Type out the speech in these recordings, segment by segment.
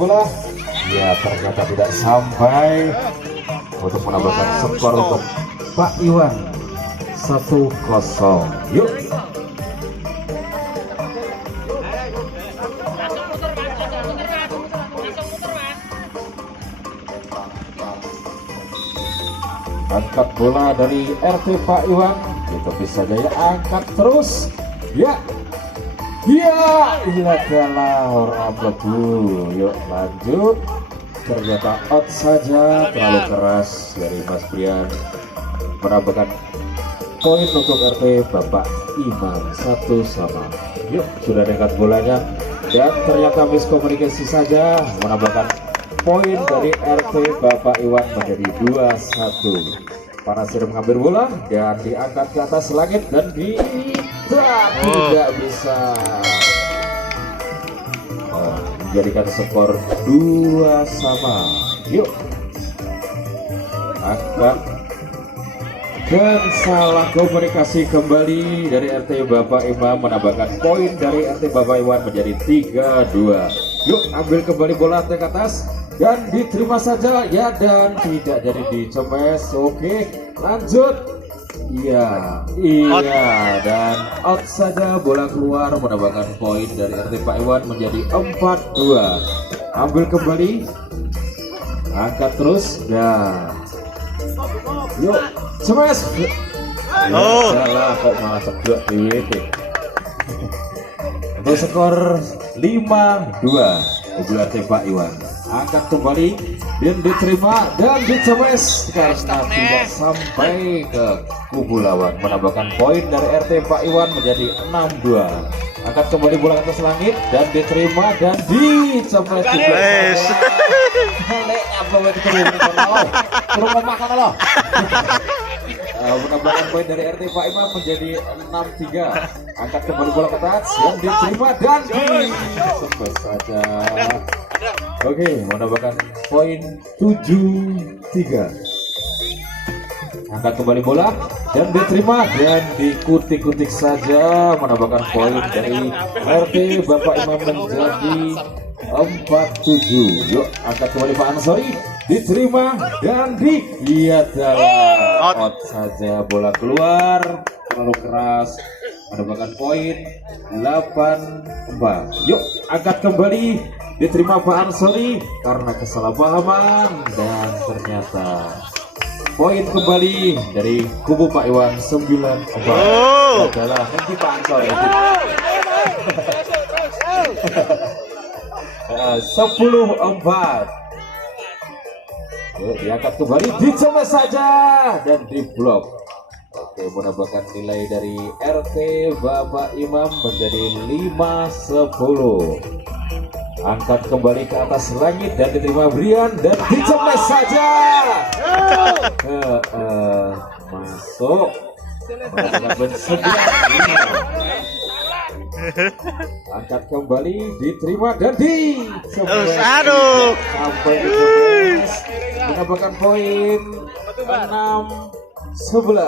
bola. Ya ternyata tidak sampai untuk menambahkan skor untuk Pak Iwan 1-0. Yuk. Angkat bola dari RT Pak Iwan, itu bisa jaya angkat terus, ya, ilah orang blebu. Yuk lanjut, ternyata out saja, terlalu keras dari Mas Brian, menambahkan poin untuk RT Bapak Imam 1-1. Yuk sudah dekat bolanya dan ternyata miskomunikasi saja, menambahkan poin dari RT Bapak Iwan menjadi 2-1. Panasir mengambil bola dan diangkat ke atas langit dan tidak bisa menjadikan skor 2-2. Yuk angkat dan salah komunikasi kembali dari RT Bapak Imam, menambahkan poin dari RT Bapak Iwan menjadi 3-2. Yuk ambil kembali bola ke atas dan diterima saja, ya, dan tidak jadi dicemes. Oke lanjut, iya dan out saja, bola keluar, menambahkan poin dari RT Pak Iwan menjadi 4-2. Ambil kembali, angkat terus dan yuk cemes. Salah kok malah ceblok di WT. Untuk skor 5-2 untuk RT Pak Iwan. Angkat kembali dan diterima dan dicemes karena tidak sampai ke kubu lawan, menambahkan poin dari RT Pak Iwan menjadi 6-2. Angkat kembali bola ke atas langit dan diterima dan dicemes menambahkan poin dari RT Pak Imam menjadi 6-3. Angkat kembali bola ke atas dan diterima dan dicemes saja. Oke, menambahkan poin 7-3. Angkat kembali bola dan diterima dan dikutik-kutik saja, menambahkan poin dari RT Bapak Imam menjadi 4-7. Yuk angkat kembali Pak Ansori, diterima dan out saja, bola keluar terlalu keras, menambahkan poin 8-4. Yuk angkat kembali, diterima Pak Ansori karena kesalahpahaman dan ternyata poin kembali dari kubu Pak Iwan 9-4. Adalah nanti Pak Ansori 10-4. Yuk diangkat kembali, dicoba saja dan diblok. Oke, menambahkan nilai dari RT Bapak Imam menjadi 5-10. Angkat kembali ke atas langit dan diterima Brian dan dicemes saja. Masuk. Angkat kembali, diterima dan dicemes. Sampai dicemes. Menambahkan poin 6-11.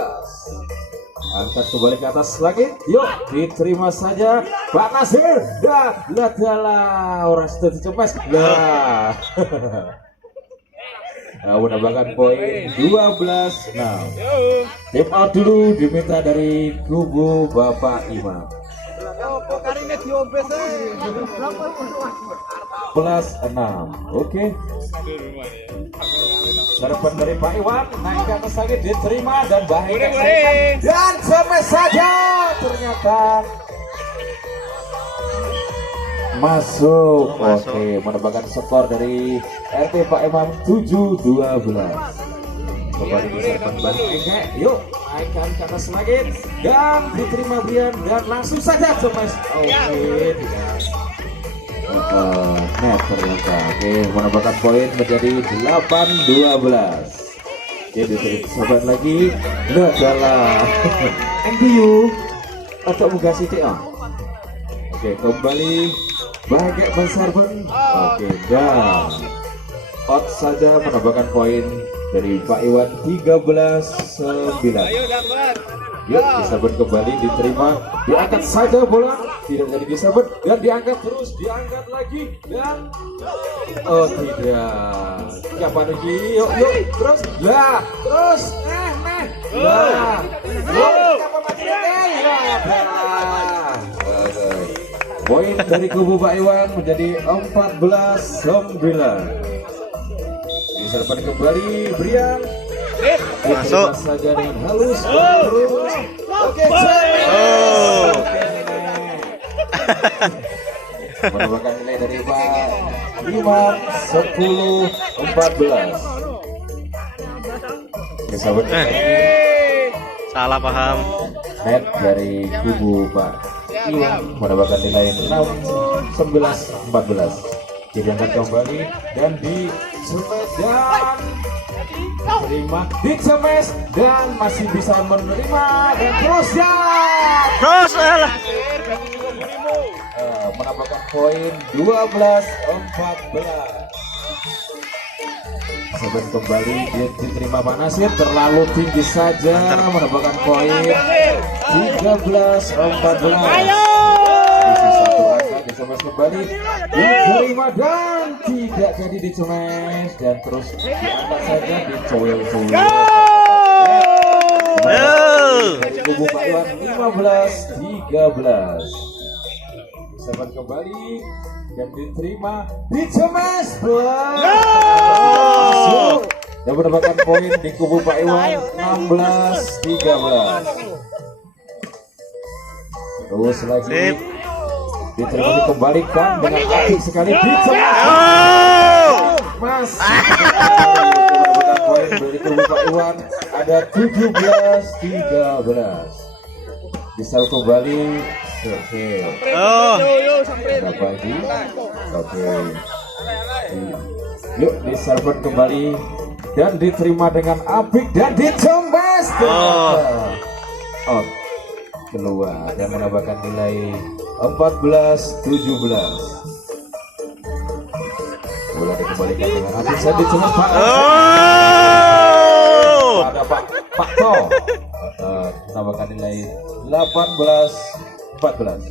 Angkat kembali ke atas langit, yuk diterima saja Pak Nasir. Orang sudah dicemes. Menambahkan poin 12-6. Tim out dulu diminta dari kubu Bapak Imam. +6. Oke. Serban dari Pak Iwan naik ke atas lagi, diterima dan bahaya dan sampai saja ternyata masuk. Oke, menambahkan skor dari RT Pak Imam 7-12. Kembali diserban balik, yuk naikkan ke atas lagi dan diterima Brian dan langsung saja cemes. Oke, tidak net ternyata. Oke, menambahkan poin menjadi 8-12. Oke, diserban lagi. Adalah MPU atau Muga City. Oke, kembali bahagia berserban. Oke, dan out saja, menambahkan poin dari Pak Iwan 13-9. Yuk disabet kembali, diterima, diangkat saja bola, tidak jadi disabet dan diangkat terus, diangkat lagi dan oh tidak. Siapa lagi? Yuk terus lah, terus lah. Poin dari kubu Pak Iwan menjadi 14-9. Diserban kembali Brian. Masuk saja dengan halus terus. Oke, merupakan nilai dari Pak Imam 10-14. Disabet salah paham. Net dari kubu Pak Iwan mendapatkan nilai 11-14. Diangkat kembali dan di dan terima, dicemes dan masih bisa menerima dan terus ya menambahkan poin 12-14. Sebelum kembali diterima Pak Nasir, terlalu tinggi saja, menambahkan poin 13-14. Satu angka dicemes kembali, diterima dan tidak jadi dicemes dan terus diangkat saja, dicoyol-coyol. Dari kubu Pak Iwan 15-13. Dicemes kembali dan diterima, dicemes masuk dan mendapatkan poin di kubu Pak Iwan 16-13. Terus lagi diterima, dikembalikan dengan apik sekali, dicemes masih mendapatkan poin dari kubu Pak Iwan ada 17-13. Bisa kembali berapa lagi? Oke. Yuk diserban kembali dan diterima dengan apik dan dicemes keluar dan menambahkan nilai 14-17. Bola dikembalikan dengan apik dan dicemes Pak. Ada Pak To menambahkan nilai 18-14.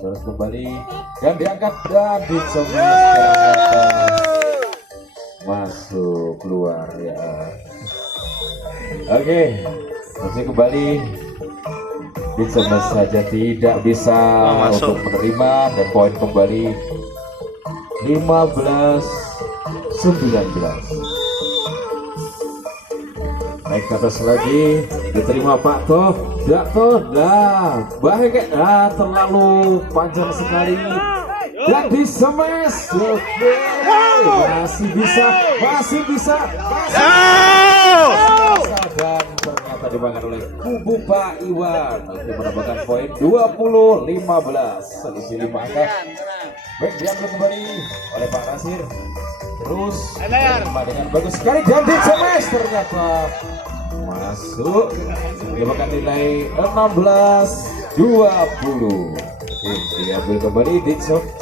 Terus kembali dan diangkat dan dicemes masuk keluar ya. Oke, masih kembali dicemes saja tidak bisa untuk menerima dan poin kembali 15-19. Naik ke atas lagi, diterima Pak Toh, baik terlalu panjang sekali dan disemes. Masih bisa dan ternyata dimakan oleh kubu Pak Iwan untuk mendapatkan poin 20-15, selisih 5 angka. Baik, diambil kembali oleh Pak Nasir. Terus dengan bagus sekali dan dicemes, ternyata masuk, mendapatkan nilai 16-20. Diambil kembali, diterima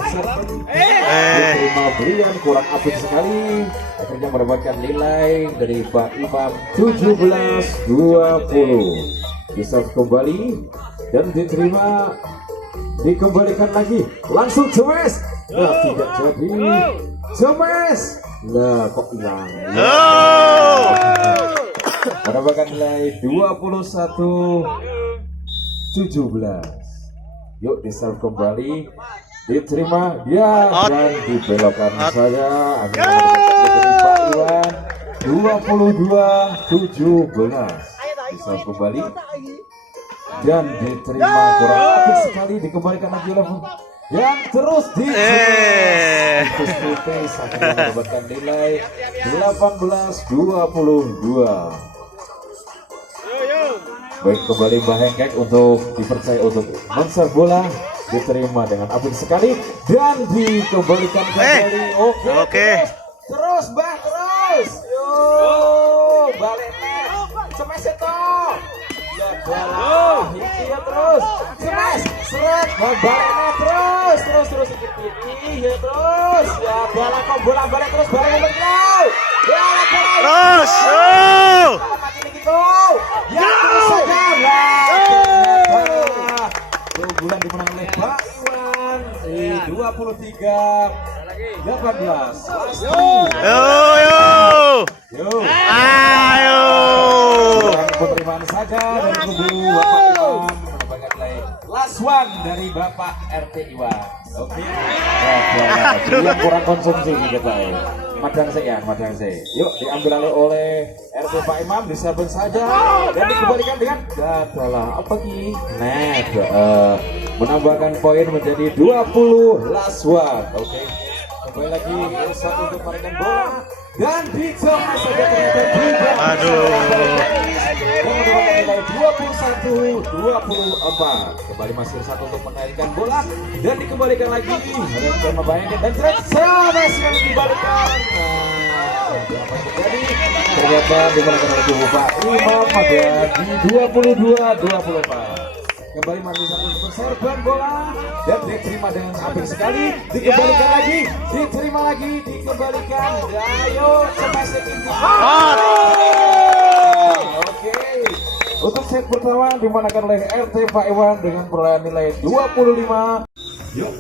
Brian, kurang apik sekali, akhirnya mendapatkan nilai dari Pak Imam 17-20. Bisa kembali dan diterima, dikembalikan lagi, langsung cemes, tidak jadi cemes. Lah kok hilang. Mendapatkan nilai 21-17. Yuk diserve kembali, diterima ya dan dibelokkan saja. Pak Iwan 22-17. Diserve kembali dan diterima, kurang apik sekali, dikembalikan lagi oleh yang terus tipis akhirnya mendapatkan nilai 18-22. Baik, kembali Mbah Hengkek untuk dipercaya untuk men-serve bola, diterima dengan apik sekali dan dikembalikan kembali. Oke. Terus Mbah, terus. Yo, balik cemes itu. Ya bola, iya terus. Cemes, seret, baliknya terus ya terus. Ya bola kok bola balik terus, balik umur. Ya bola. Terus. Ya terus saja. unggulan dimenangkan oleh Pak Iwan 23-18. Yo. Yo. Ayo. Penerimaan saja dari kubu Bapak Iwan mendapatkan nilai last one dari Bapak RT Iwan. Oke. Yang kurang konsumsi kita ya. Madang saya, madang saya. Yuk diambil alih oleh RT Pak Imam, diserven saja dan dikembalikan dengan adalah apa ki? Net. Menambahkan poin menjadi 20 last one. Oke. Kembali lagi saat untuk memberikan bola dan dijawab saja ternyata tidak. Aduh. Dan mendapatkan nilai 21-24. Kembali masih satu untuk menarikan bola dan dikembalikan lagi. Dan membayangkan dan sama sekali dibalikan. Nah, apa yang terjadi? Ternyata dibalikan oleh kubu Pak Imam ada di 22-24. Kembali masih satu untuk serban bola dan diterima dengan apik sekali, dikembalikan lagi, diterima lagi, dikembalikan. Ayo coba sedikit. Oke. Untuk set pertama dimenangkan oleh RT Pak Iwan dengan perolehan nilai 25. Yuk.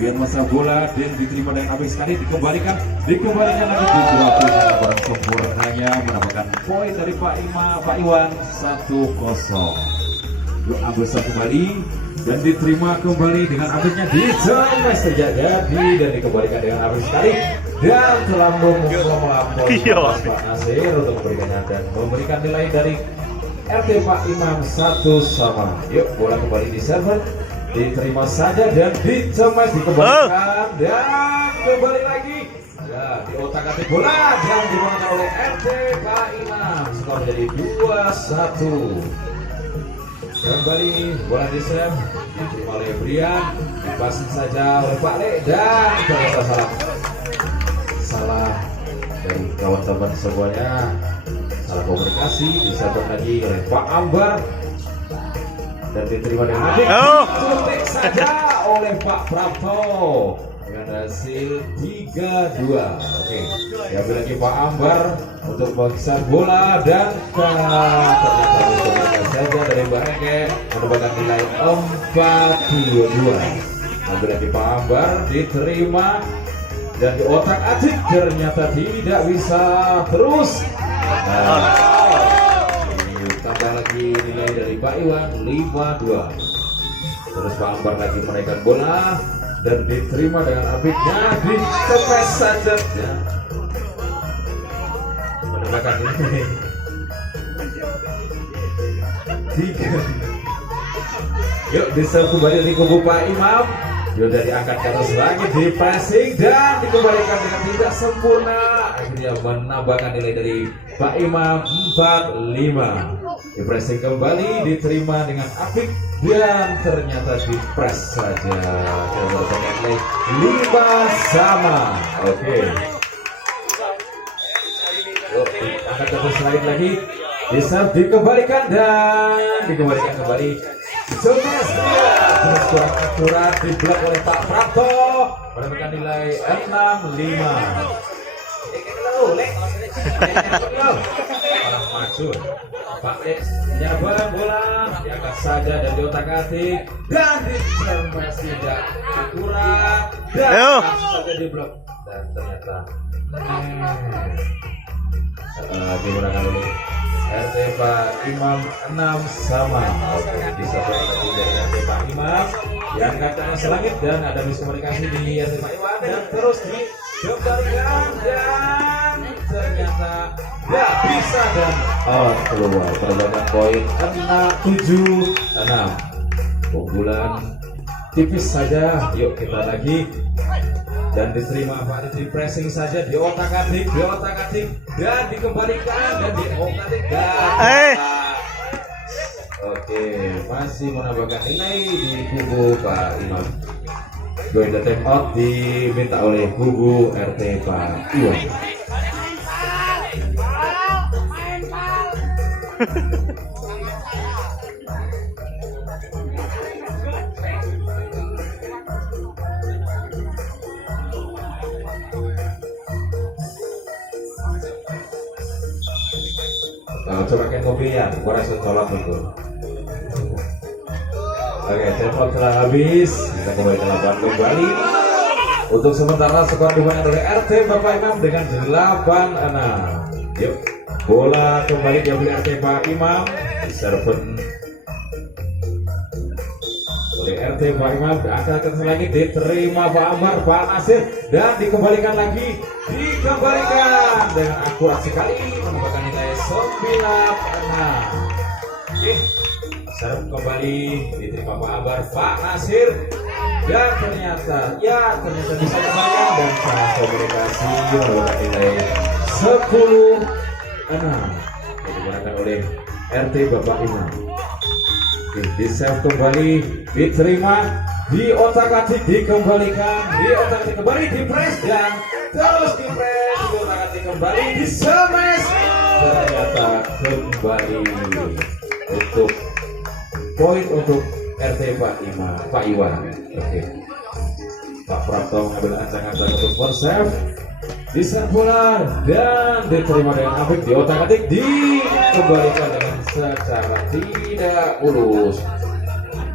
Wian masa bola dan diterima dengan apik sekali, dikembalikan lagi di orang sempurnanya mendapatkan poin dari Pak Iwan 1-0. Yuk ambil satu kembali dan diterima kembali dengan apiknya di James terjaga dan dikembalikan dengan apik sekali dan terlambung melampaui Pak Nasir untuk memberikannya dan memberikan nilai dari RT Pak Imam 1 sama. Yuk bola kembali di server, diterima saja dan di James dikembalikan dan kembali lagi. Ya, di otak-atik bola yang dimenangkan oleh RT Pak Imam. Skor menjadi 2-1. Kembali bola diserang diterima oleh Brian, dipasang saja oleh Pak Le dan ternyata salah dari kawan-kawan semuanya, salah komunikasi, diserang lagi oleh Pak Ambar dan diterima dengan culik saja oleh Pak Prapto dengan hasil 3-2. Oke, diambil lagi Pak Ambar untuk mengejar bola dan ternyata dikembalikan saja dari Mbak Eke mendapatkan nilai 4-2. Ambil lagi Pak Ambar, diterima dan di otak atik ternyata tidak bisa terus. Tambah lagi nilai dari Pak Iwan 5-2. Terus Pak Ambar lagi menaikkan bola dan diterima dengan apiknya di kepes saja. Mendapatkan ini 3. Yuk diserve kembali di kubu Pak Imam. Sudah diangkat ke atas lagi, di pressing dan dikembalikan dengan tidak sempurna. Akhirnya menambahkan nilai dari Pak Imam 4-5. Di pressing kembali, diterima dengan apik dan ternyata di press saja. Dan mendapatkan nilai 5 sama. Oke. Yuk diangkat ke atas lagi, bisa dikembalikan dan dikembalikan kembali. Terus kurang akurat diblok oleh Pak Prapto mendapatkan nilai 6-5. Orang maju Pak Lex menyerban bola diangkat saja dan diotak-atik dan disermas tidak akurat dan langsung saja diblok dan ternyata digunakan oleh RT Pak Imam 6 sama. Oke, bisa lagi dari RT Pak Imam yang kacanya selangit dan ada miskomunikasi di RT Pak Imam dan terus dikembalikan dan ternyata tidak bisa dan keluar. Perbedaan poin 6-7-6. Unggulan tipis saja. Yuk kita lagi dan diterima Pak, di pressing saja di otak-atik dan dikembalikan dan di otak-atik dan oke, masih menambahkan nilai di kubu Pak Imam. Going the time out diminta oleh kubu RT Pak Iwan. Coba kan kopi ya, gua rasa colok betul. Oke, telepon telah habis. Kita kembali ke lapangan kembali. Untuk sementara skor dimenangkan oleh RT Bapak Imam dengan 8-6. Yuk, bola kembali diambil RT Pak Imam. Serven oleh RT Pak Imam, akan lagi diterima Pak Amar, Pak Nasir, dan dikembalikan lagi, dikembalikan dengan akurat sekali menambahkan nilai 9-6. Oke, serve kembali diterima Pak Amar, Pak Nasir, dan ternyata bisa kembalikan dan salah komunikasi menambahkan nilai 10-6 digunakan oleh RT Bapak Imam. Di save kembali, diterima, di otak-atik dikembalikan, di otak-atik kembali di press dan terus di press, di otak-atik kembali di smash, ternyata kembali untuk poin untuk RT Pak Imam, Pak Iwan. Oke, Pak Prapto mengambil ancang-ancang untuk first save, di serve bola dan diterima dengan apik, di otak-atik dikembalikan dengan secara tidak mulus,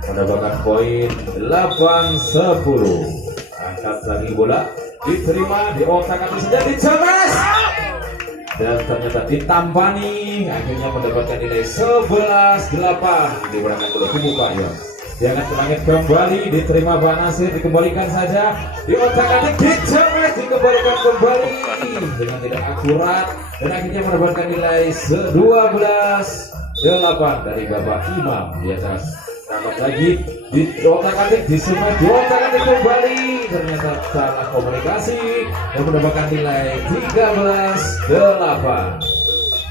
mendapatkan poin 8-10. Angkat lagi bola, diterima, di otak-atik saja dicemes dan ternyata ditampani, akhirnya mendapatkan nilai 11-8 diberangkat oleh kubu Pak Yon. Diangkat ke langit kembali, diterima Pak Nasir, dikembalikan saja, di otak-atik dicemes, dikembalikan kembali dengan tidak akurat dan akhirnya mendapatkan nilai 12-8 dari Bapak Imam di atas. Angkat lagi, di otak-atik disemet, di otak-atik kembali, ternyata salah komunikasi dan mendapatkan nilai 13-8.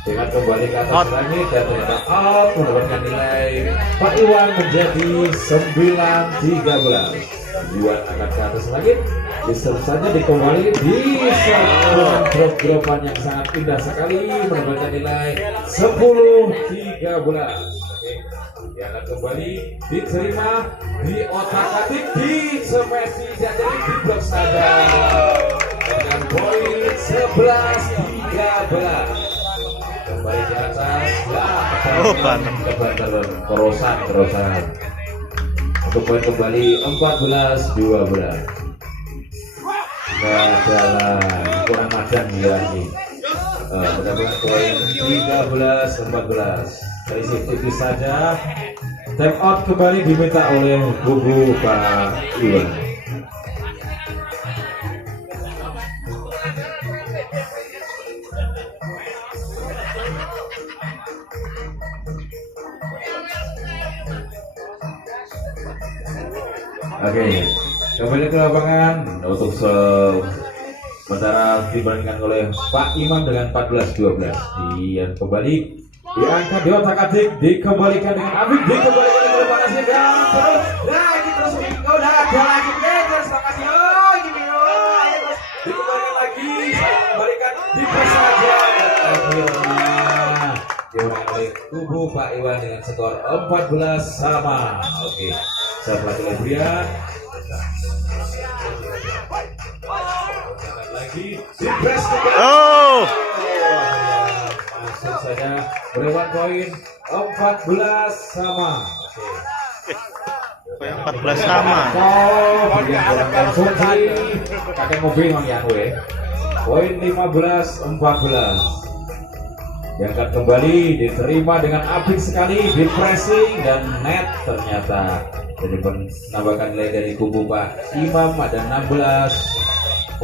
Dengan kembali ke atas langit dan ternyata out, mendapatkan nilai Pak Iwan menjadi 9-13. Iwan akan ke atas langit, diserve saja, dikembali, dengan drop-dropan yang sangat indah sekali, mendapatkan nilai 10-13. Dia akan kembali, diterima, di otak-atik, di smash, tidak jadi di blok saja dengan poin 11-13. Kembali di atas, terusan untuk poin kembali 14-12. Kurang madan ya ini. Mendapatkan poin 13-14. Dari situ saja. Time out kembali diminta oleh kubu Pak Iwan. Oke, kembali ke lapangan untuk sementara dibandingkan oleh Pak Imam dengan 14-12. Dan kembali diangkat di otak-atik, dikembalikan dengan Abid, dikembalikan oleh Pak Nasir dan terus lagi terus Minggu ada lagi Peter, terima kasih. Oh ini terus dikembalikan lagi, kembalikan di press saja dan akhirnya dimenangkan oleh kubu Pak Iwan dengan skor 14-sama. Oke. Lagi di press masuk saja berlewat poin 14-sama. Oke, 14-sama. Kakek mobil yang poin 15-14. Diangkat kembali, diterima dengan apik sekali, di pressing dan net ternyata. Jadi menambahkan nilai dari kubu Pak Imam ada 16-14.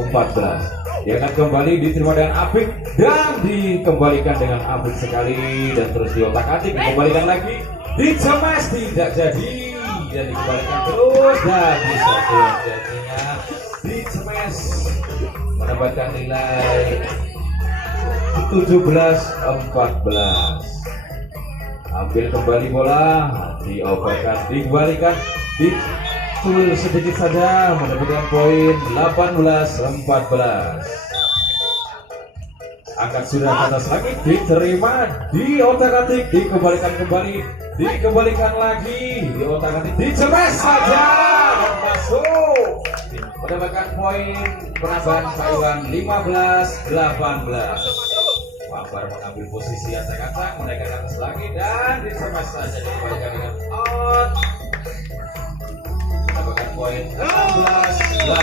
Diangkat kembali, diterima dengan apik dan dikembalikan dengan apik sekali dan terus di otak-atik, dikembalikan lagi, dicemes tidak jadi dan dikembalikan terus dan disatuan jadinya dicemes mendapatkan nilai 17-14. Ambil kembali bola, dioperkan, dikembalikan, ditulis sedikit saja, mendapatkan poin 18-14. Angkat sudah ke atas lagi, diterima, di otak-atik, dikembalikan kembali, dikembalikan lagi, di otak-atik, dicemes saja dan masuk. Mendapatkan poin penambahan Pak Iwan 15-18. Akbar mengambil posisi acak-acak, menaikkan atas lagi dan disemas saja dikembalikan dengan out. poin 16-18.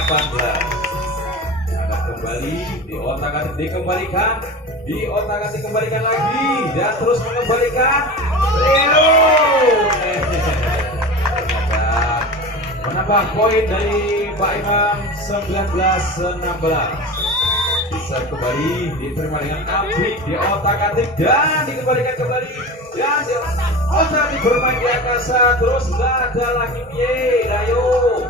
Angkat kembali di otak-atik dikembalikan, di otak-atik dikembalikan lagi dan terus mengembalikan. Menambah poin dari Pak Imam 19-16. Bisa kembali diterima dengan apik di otak-atik dan dikembalikan kembali dan otak bermain di angkasa terus ada lagi piye ayo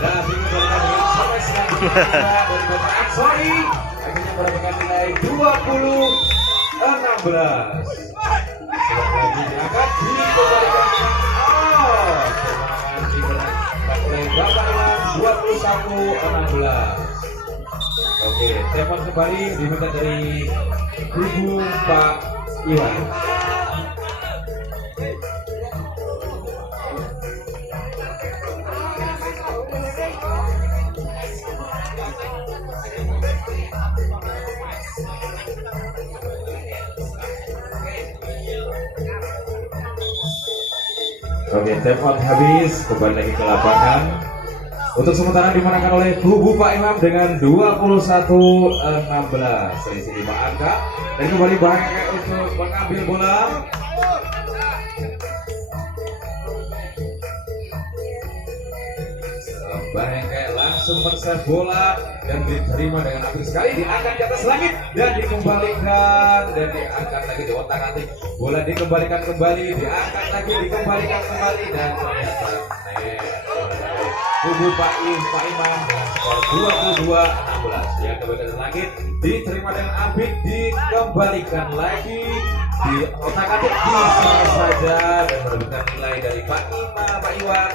dan dikembalikan dengan sampai selanjutnya dari Bapak Aksoni akhirnya mendapatkan nilai 20-16. Lagi diangkat dikembalikan dengan kemenangan diberikan oleh Bapak Imam 21-16. Oke, telepon kembali diminta dari kubu Pak Iwan. Oke, telepon habis, kembali lagi ke lapangan. Untuk sementara dimenangkan oleh kubu Pak Imam dengan 21-16, selisih 5 angka. Dan kembali Bangke untuk mengambil bola. Bangke langsung men-serve bola dan diterima dengan apik sekali, diangkat di atas langit dan dikembalikan dan diangkat lagi di otak-atik. Bola dikembalikan kembali, diangkat lagi, dikembalikan kembali dan ternyata kubu Pak Imam dengan skor 22-16. Yang kembalikan langit diterima dengan apik, dikembalikan lagi di otak-atik bisa saja dan mendapatkan nilai dari Pak Iwan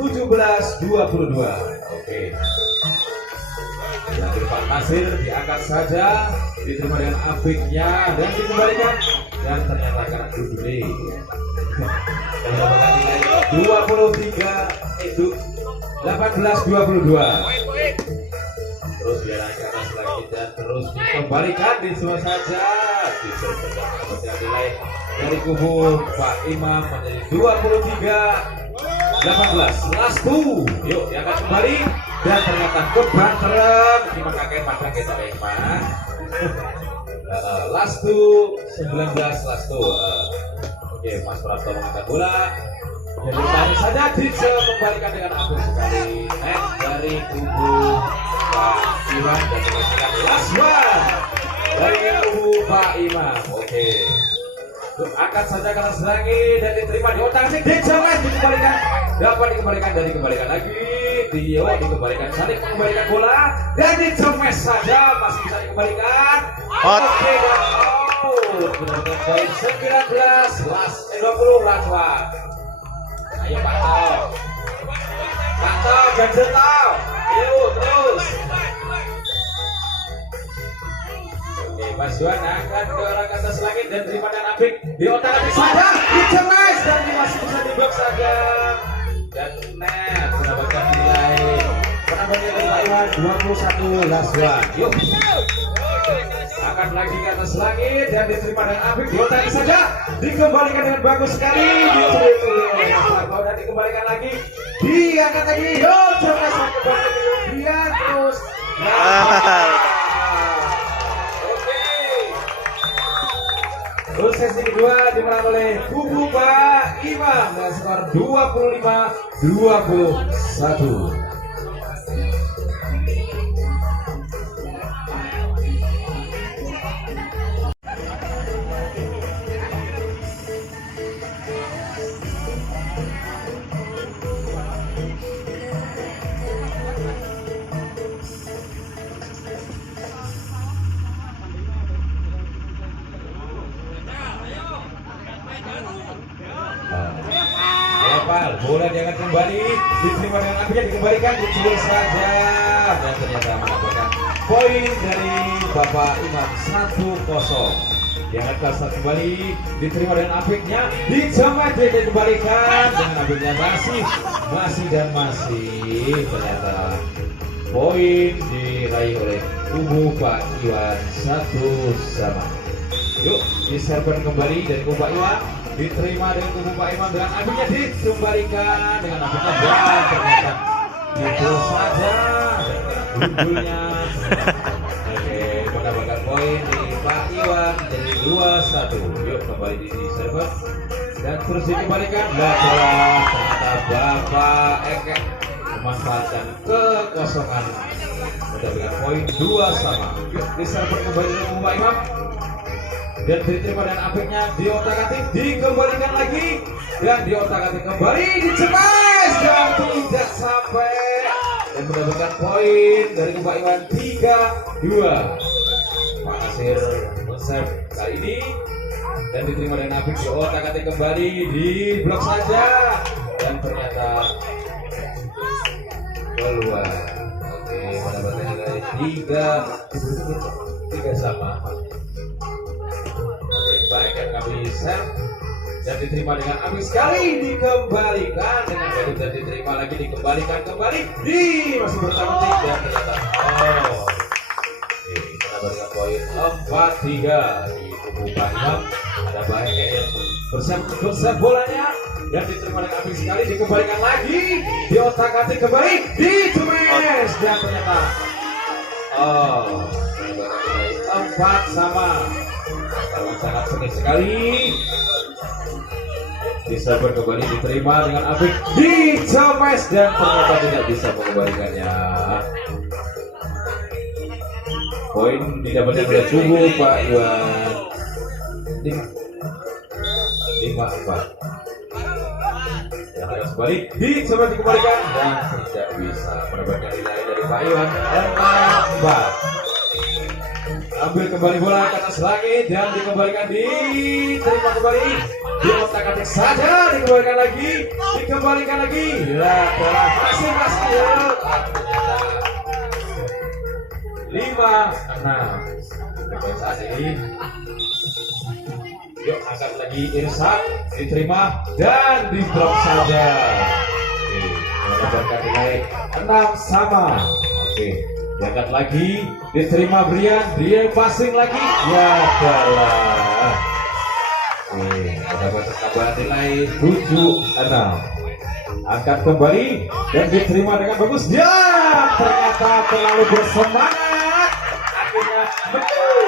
17-22. Oke. Yang Pak Nasir diangkat saja, diterima dengan apiknya dan dikembalikan dan ternyata karena duble dan mendapatkan nilai 18-22. Terus diarahkan atas lagi dan terus dikembalikan di semua saja diberikan nilai dari kubu Pak Imam menjadi 23-18. Last two, yuk diangkat kembali dan ternyata kebanteran terima kakek padang kita Imam. Last two 19 last two. Oke, Mas Prapto mengangkat bola. Jadi tarik saja dikembalikan dengan apik sekali. Next dari kubu Pak Iwan dan dikembalikan last one dari kubu Pak Imam. Oke. Angkat saja ke atas lagi dan diterima di otak sih dijawab dikembalikan, dapat dikembalikan dan dikembalikan lagi. Dio dikembalikan, saling mengembalikan bola dan dicemes saja masih bisa dikembalikan. Oke, benar-benar poin 19 last 20 last one. Ayo Pak Tau ganjel Tau, ayo terus. Oke, Mas Juan angkat ke arah atas langit dan terima dengan apik di otak-atik saja, dicemes dan masih bisa diblok saja dan net mendapatkan nilai penambahan dari Pak Iwan 21 last one. Yuk akan lagi ke atas langit dan diterima dengan apik di otak saja, dikembalikan dengan bagus sekali, dan dikembalikan lagi, diangkat lagi, yuk coba sampai balik dia terus. Terus sesi kedua dimenang oleh kubu Pak Imam dengan skor 25-21. Bola diangkat kembali, diterima dengan apiknya, dikembalikan, diculik saja dan ternyata mendapatkan poin dari Bapak Imam 1-0. Diangkat ke atas kembali, diterima dengan apiknya, dicemet dan dikembalikan dengan apiknya masih ternyata poin diraih oleh kubu Pak Iwan 1-1. Yuk diserban kembali dari kubu Pak Iwan, diterima dengan kubu Pak Imam dengan apiknya, dikembalikan dengan apiknya dan Itu saja unggulnya. Oke, mendapatkan poin di Pak Iwan jadi 2-1. Yuk kembali di server dan terus dikembalikan. Bola ternyata Bapak Eke memanfaatkan kekosongan mendapatkan poin 2 sama. Yuk di server kembali dengan Pak Imam dan diterima dan apiknya diotak-atik dikembalikan lagi dan diotak-atik kembali dicepas dan tidak sampai dan mendapatkan poin dari Pak Iwan 3-2. Pak Nasir men-serve kali ini dan diterima dengan apik diotak-atik kembali di blok saja dan ternyata keluar. Oke, mendapatkan nilai 3 sama. Baik yang kami serve dan diterima dengan apik sekali dikembalikan dengan baru dan diterima lagi dikembalikan kembali di masih bertahan dan ternyata mendapatkan poin 4-3 di kubu Pak Imam. Ada baik yang berserve bolanya dan diterima dengan apik sekali dikembalikan lagi di otak-atik kembali di cemes dan ternyata mendapatkan 4 sama. Sangat sengit sekali. Bisa kembali diterima dengan apik di cemes dan ternyata tidak bisa mengembalikannya. Poin didapatkan oleh kubu Pak Iwan 5-4. Yang akan kembali di cemes dikembalikan dan tidak bisa mendapatkan nilai dari Pak Iwan 4. Ambil kembali bola ke atas langit dan dikembalikan diterima kembali di otak-atik saja dikembalikan lagi bola masing-masing 5-6 saat ini. Yuk angkat lagi Irsa diterima dan di blok saja. Oke, mendapatkan nilai 6 sama. Oke, diangkat lagi diterima Brian, dia passing lagi ya kalah. Mendapat tambahan nilai 7-6. Angkat kembali dan diterima dengan bagus ya, ternyata terlalu bersemangat akhirnya betul.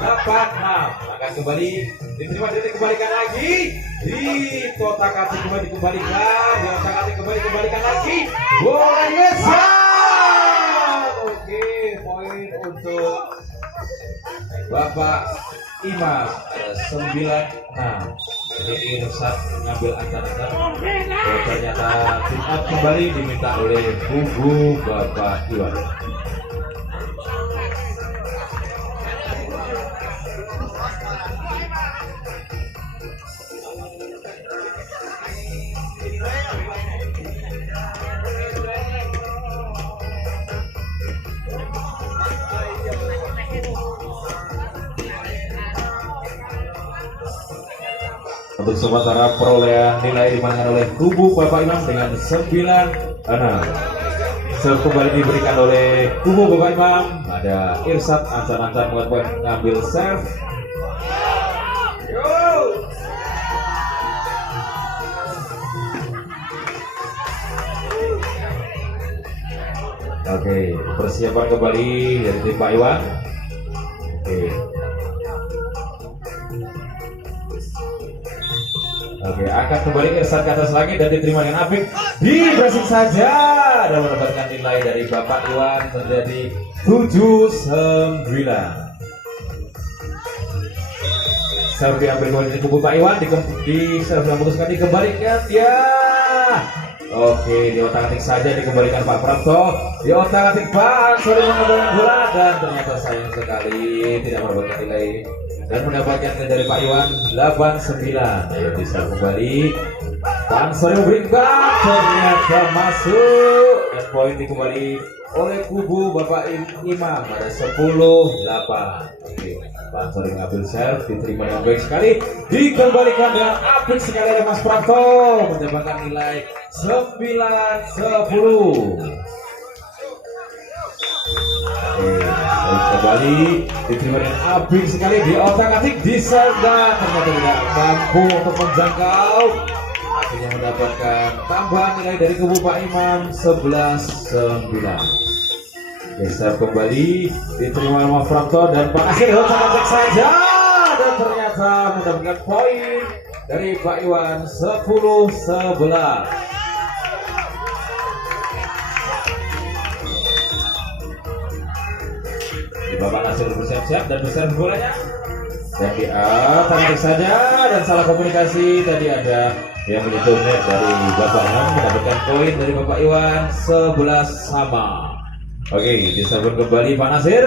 8-6. Angkat kembali diterima dan dikembalikan lagi di kotak-atik kembali dikembalikan di kotak-atik kembali dikembalikan lagi bola yes. Oke, poin untuk Bapak Imam ada 9-6. Jadi Irsat mengambil antar-antar. Ternyata tim up kembali diminta oleh kubu Bapak Iwan. Untuk sementara perolehan nilai dimenangkan oleh kubu Bapak Imam dengan 9-6. Serve kembali diberikan oleh kubu Bapak Imam. Ada Irsat antar-antar mengambil serve. Oke, persiapan kembali dari tim Pak Iwan. Oke, akan kembali Irsat ke atas lagi dan diterima dengan apik di pressing saja dan mendapatkan nilai dari Bapak Iwan menjadi 7-9. Serve diambil kembali di kubu Pak Iwan di serve yang memutuskan dikembalikan ya. Oke, di otak-atik saja dikembalikan Pak Prapto. Di otak-atik Pak Ansori mengambil bola dan ternyata sayang sekali tidak mendapatkan nilai dan mendapatkan dari Pak Iwan 8-9. Ayo bisa kembali Pak Ansori memberikan ternyata masuk dan poin dikembali oleh kubu Bapak Imam ada 10-8. Oke, Pak Ansori mengambil serve diterima dengan baik sekali dikembalikan dengan apik sekali oleh Mas Prapto mendapatkan nilai 9-10. Kembali diterima dengan apik sekali di otak-atik di serve ternyata tidak mampu untuk menjangkau yang mendapatkan tambahan nilai dari kubu Pak Imam 11-9. Geser kembali diterima sama Frapto dan Pak Nasir sangat saja dan ternyata mendapatkan poin dari Pak Iwan 10-11. Bapak Nasir bersiap-siap dan besar bolanya dan di tarik saja dan salah komunikasi. Tadi ada yang menyentuh net dari Bapak Imam, mendapatkan poin dari Bapak Iwan 11 sama. Oke, diserbu kembali Pak Nasir.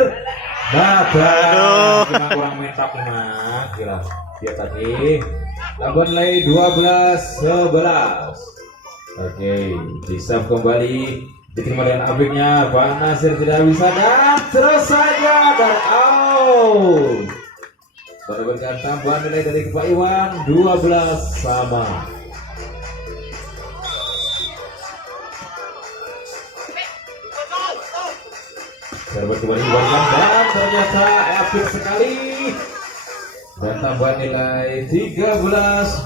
Nah, kurang mentak memang. Gila, dia tadi. Lawan nilai 12-11. Oke, diserbu kembali. Diterima dengan apiknya. Pak Nasir tidak bisa dan terus saja dan out. Mendapatkan tambahan nilai dari Pak Iwan 12 sama. Server kembali dibalikan dan ternyata epic sekali dan tambahan nilai 13-12.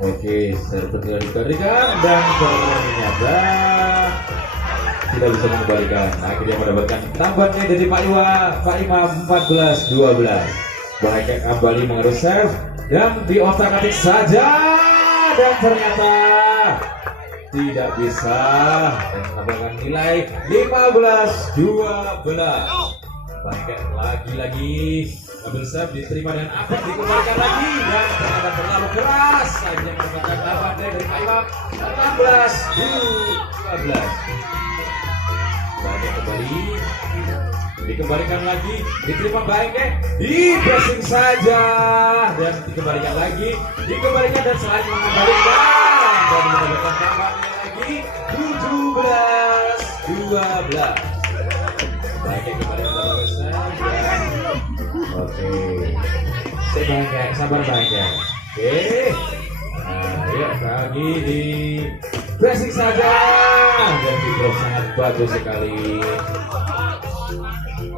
Oke, server dibalikan dan ternyata tidak bisa mengembalikan. Akhirnya mendapatkan tambahan nilai dari Pak Imam 14-12. Bahagia kembali mengerus serve dan diotak-atik saja dan ternyata tidak bisa dan mendapatkan nilai 15-12. Bahkan lagi-lagi mobil serve diterima dengan apik, dikembalikan lagi dan ternyata terlalu keras saja mendapatkan tambahan dari Pak Imam 16-12. Bahkan kembali dikembalikan lagi, diterima baik di pressing saja dan dikembalikan lagi, dikembalikan dan selain mengembalikan dan mendapatkan tambahan lagi 17-12. Baiknya kembali mendapatkan saja. Oke, sabar baiknya. Oke, ayo lagi di pressing saja dan di drop sangat bagus sekali.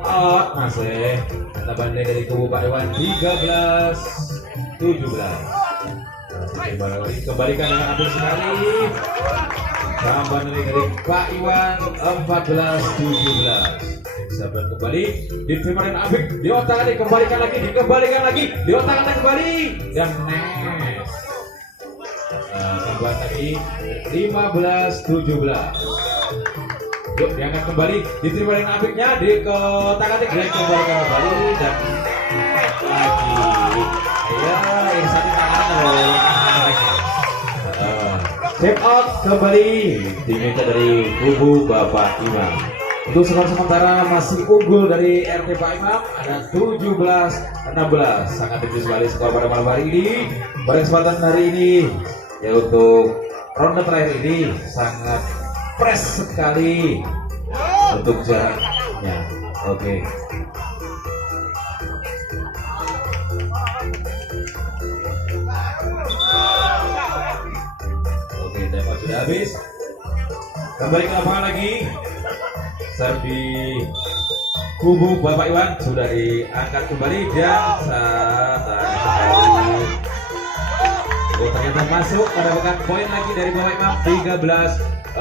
Out masih tambahan dari kubu Pak Iwan 13-17. Kembalikan dengan apik sekali. Tambahan dari Pak Iwan 14-17. Sabar kembali diterima dengan apik, diotak-atik, kembalikan lagi, diotak-atik kembali dan next. Tambahan tadi 15-17. Yuk diangkat kembali, diterima dengan apiknya, dikotak-atik, dikembalikan kembali dan lagi. Ya, ini satu tangan. Step out kembali diminta dari kubu Bapak Imam. Untuk skor sementara masih unggul dari RT Pak Imam ada 17-16. Sangat tipis sekali skor pada malam hari ini. Pada kesempatan hari ini ya untuk ronde terakhir ini sangat press sekali untuk jaraknya. Oke. Oke, tempat sudah habis. Kembali ke lapangan lagi. Serve di kubu Bapak Iwan sudah diangkat kembali dan ternyata masuk, mendapatkan poin lagi dari Bapak Imam 18-16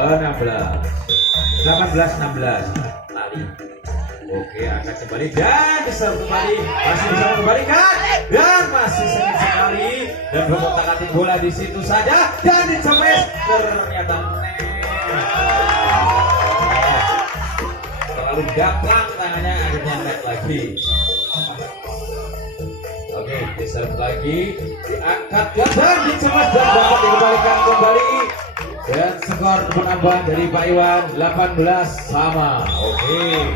lari. Oke, angkat kembali dan diserve kembali, masih bisa mengembalikan dan masih sengit sekali dan berotak-atik bola di situ saja dan dicemplung ternyata terlalu gaplang tangannya, akhirnya net lagi. Oke, diserve lagi, diangkat dan dicemas dan dapat dikembalikan kembali dan skor penambahan dari Pak Iwan 18 sama. Oke,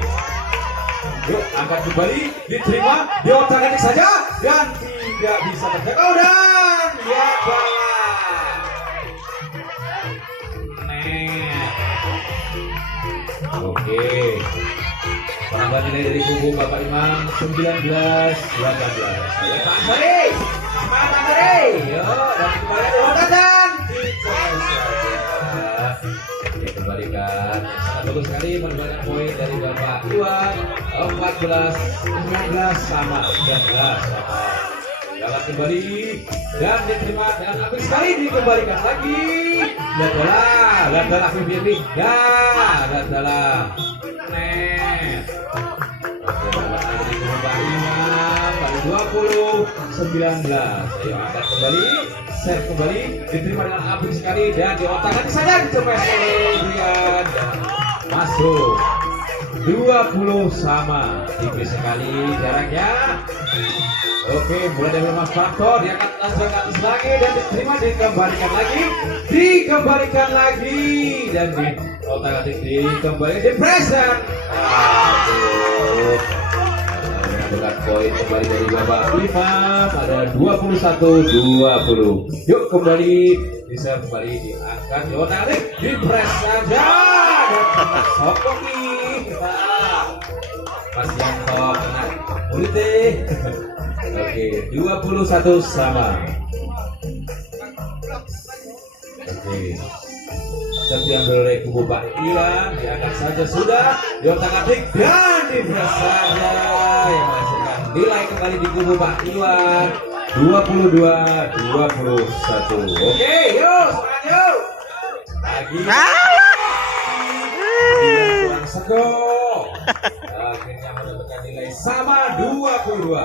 yuk angkat kembali, diterima, diotak-atik saja dan tidak bisa terjangkau dan ya oke, penambahan nilai dari kubu Bapak Imam 19-18. Ayo Pak Sari, semangat Pak Sari. Yuk, dan kembali dan dikembalikan. Sangat bagus sekali mendapatkan poin dari Bapak Iwan 14-19 sama 19 sama. Jalan kembali dan diterima dan apik sekali dikembalikan lagi. Lihat bola Afif Firly. Ya, lihat bola. Net. Bapak Imam pada 20-19. Ayo angkat kembali, set kembali, diterima dengan apik sekali dan diotakkan saja dicepet oleh Brian. Masuk. 20 sama, tipis sekali jaraknya. Oke, mulai dari Mas Faktor, dia akan langsung ke atas lagi dan diterima, dikembalikan lagi dan di otak-atik dikembalikan di present. Dengan poin kembali dari Bapak Imam ada 21-20. Yuk kembali bisa kembali diangkat di otak-atik di press saja dan sokong nih. Mas Yanto kena mulite. Oke, 21 sama. Oke. Tapi ambil oleh kubu Pak Iwan, diangkat saja sudah, diotak-atik dan diberi saja yang menghasilkan nilai kembali di kubu Pak Iwan 22-21. Oke, yuk semangat yuk. Lagi. Tuan Sego. Akhirnya mendapatkan nilai sama 22.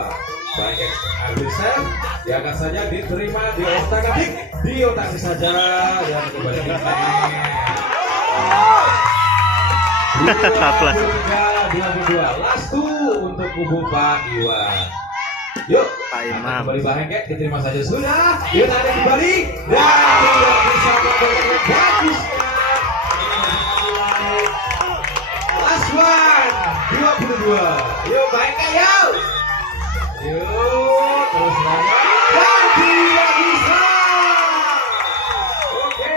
Banyak ambil set, diangkat saja, diterima, diotak-atik, diotak saja dan kembali ke net. 22 last two untuk kubu Pak Iwan. Yuk, Pak Imam. kembali Bahengke, diterima saja sudah, ditarik kembali dan tidak bisa kembali bagus. Last one, 22. Yuk Bahengke yuk. Yuk, terus lagi dan tidak bisa. Oke,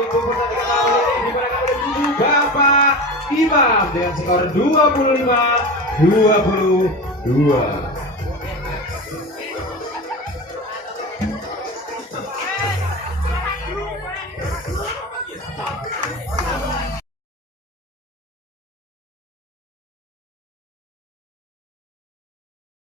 untuk pertandingan kali ini dimenangkan oleh kubu Bapak Imam dengan skor 25-22.